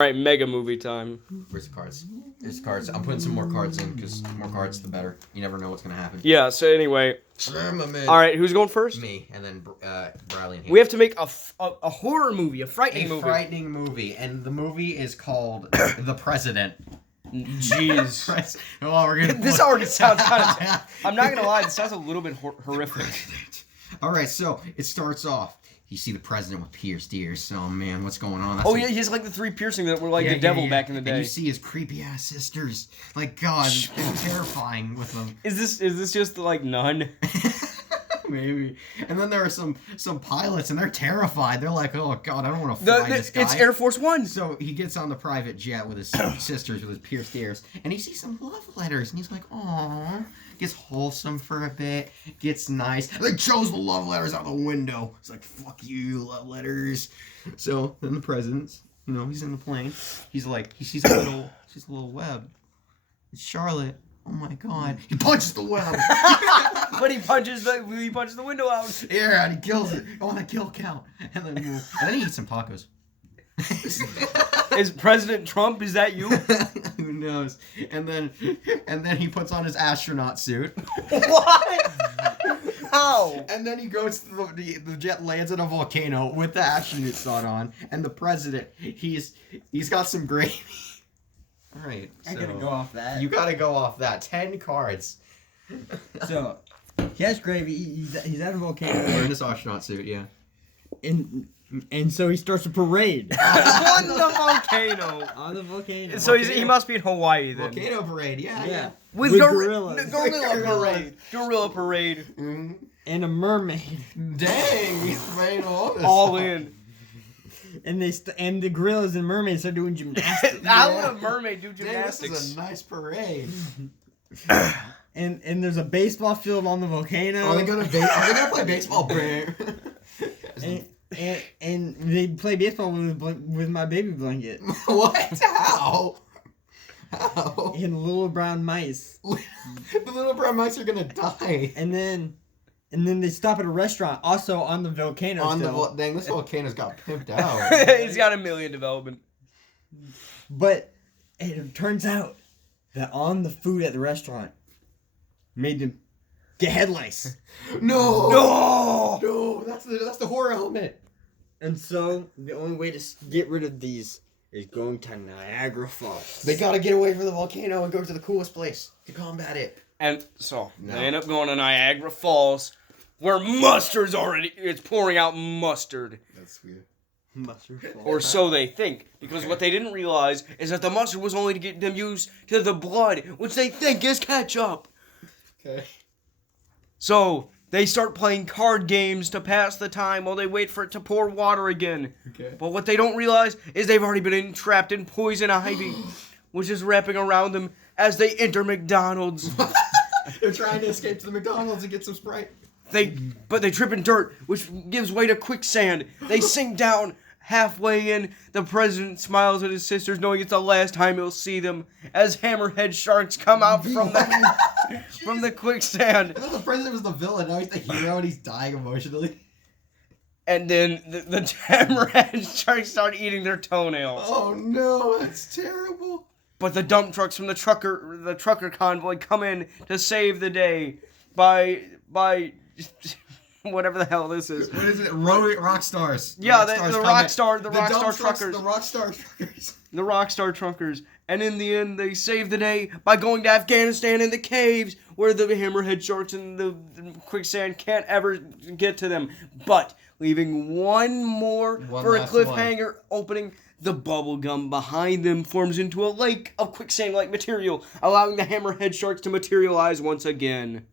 All right, mega movie time. Where's the cards? There's the cards. I'm putting some more cards in because the more cards, the better. You never know what's gonna happen. Yeah. So anyway. All right, who's going first? Me, and then Briley and Haley. We have to make a horror movie, a frightening movie. Frightening movie, and the movie is called The President. Jeez. Oh, we're gonna. This already sounds kind of. I'm not gonna lie. This sounds a little bit horrific. All right, so it starts off. You see the president with pierced ears. Oh man, what's going on? Yeah, he has like the 3 piercing that were like the devil back in the day. And you see his creepy ass sisters. Like God, they're terrifying with them. Is this just like Nun? Maybe. And then there are some pilots, and they're terrified. They're like, oh God, I don't want to fly this guy. It's Air Force One. So he gets on the private jet with his sisters with his pierced ears, and he sees some love letters, and he's like, aw. Gets wholesome for a bit, gets nice, and then throws the love letters out the window. It's like, fuck you, love letters. So then the president's, he's in the plane. He's like, he sees a little web. It's Charlotte. Oh my God! He punches the web. But he punches the window out. Yeah, and he kills it. On a kill count, and then he eats some tacos. Is President Trump? Is that you? Who knows? And then he puts on his astronaut suit. What? How? And then he goes to the jet lands in a volcano with the astronaut suit on, and the president he's got some gravy. All right, I gotta go off that. You gotta go off that. 10 cards. So he has gravy. He's at a volcano. Wearing his astronaut suit, yeah. And so he starts a parade On the volcano. on the volcano. So he must be in Hawaii then. Volcano parade, yeah. With gorillas. Gorilla parade. Mm-hmm. And a mermaid. Dang, he's playing All in. And and the gorillas and mermaids are doing gymnastics. How would a mermaid do Dang, gymnastics? this is a nice parade. and there's a baseball field on the volcano. Are they gonna play baseball? and they play baseball with my baby blanket. What? How? And little brown mice. The little brown mice are gonna die. And then they stop at a restaurant, also on the volcano. Dang, this volcano's got pimped out. He's got a million development. But it turns out that on the food at the restaurant made them get head lice. No, that's the horror element. And so the only way to get rid of these is going to Niagara Falls. They gotta get away from the volcano and go to the coolest place to combat it. And so they end up going to Niagara Falls, where it's pouring out mustard. That's weird. Mustard Falls. Or so they think. Because what they didn't realize is that the mustard was only to get them used to the blood, which they think is ketchup. Okay. So they start playing card games to pass the time while they wait for it to pour water again. Okay. But what they don't realize is they've already been entrapped in poison ivy, which is wrapping around them as they enter McDonald's. They're trying to escape to the McDonald's and get some Sprite. But they trip in dirt, which gives way to quicksand. They sink down halfway in. The president smiles at his sisters, knowing it's the last time he'll see them, as hammerhead sharks come out from the quicksand. I thought the president was the villain. Now he's the hero and he's dying emotionally. And then the hammerhead sharks start eating their toenails. Oh no, that's terrible. But the dump trucks from the trucker convoy come in to save the day by whatever the hell this is. What is it? Rock stars. Yeah, the Rockstar truckers. The Rockstar truckers. The Rockstar truckers. And in the end, they save the day by going to Afghanistan in the caves, where the hammerhead sharks and the quicksand can't ever get to them. But leaving one more for a cliffhanger opening. The bubble gum behind them forms into a lake of quicksand-like material, allowing the hammerhead sharks to materialize once again.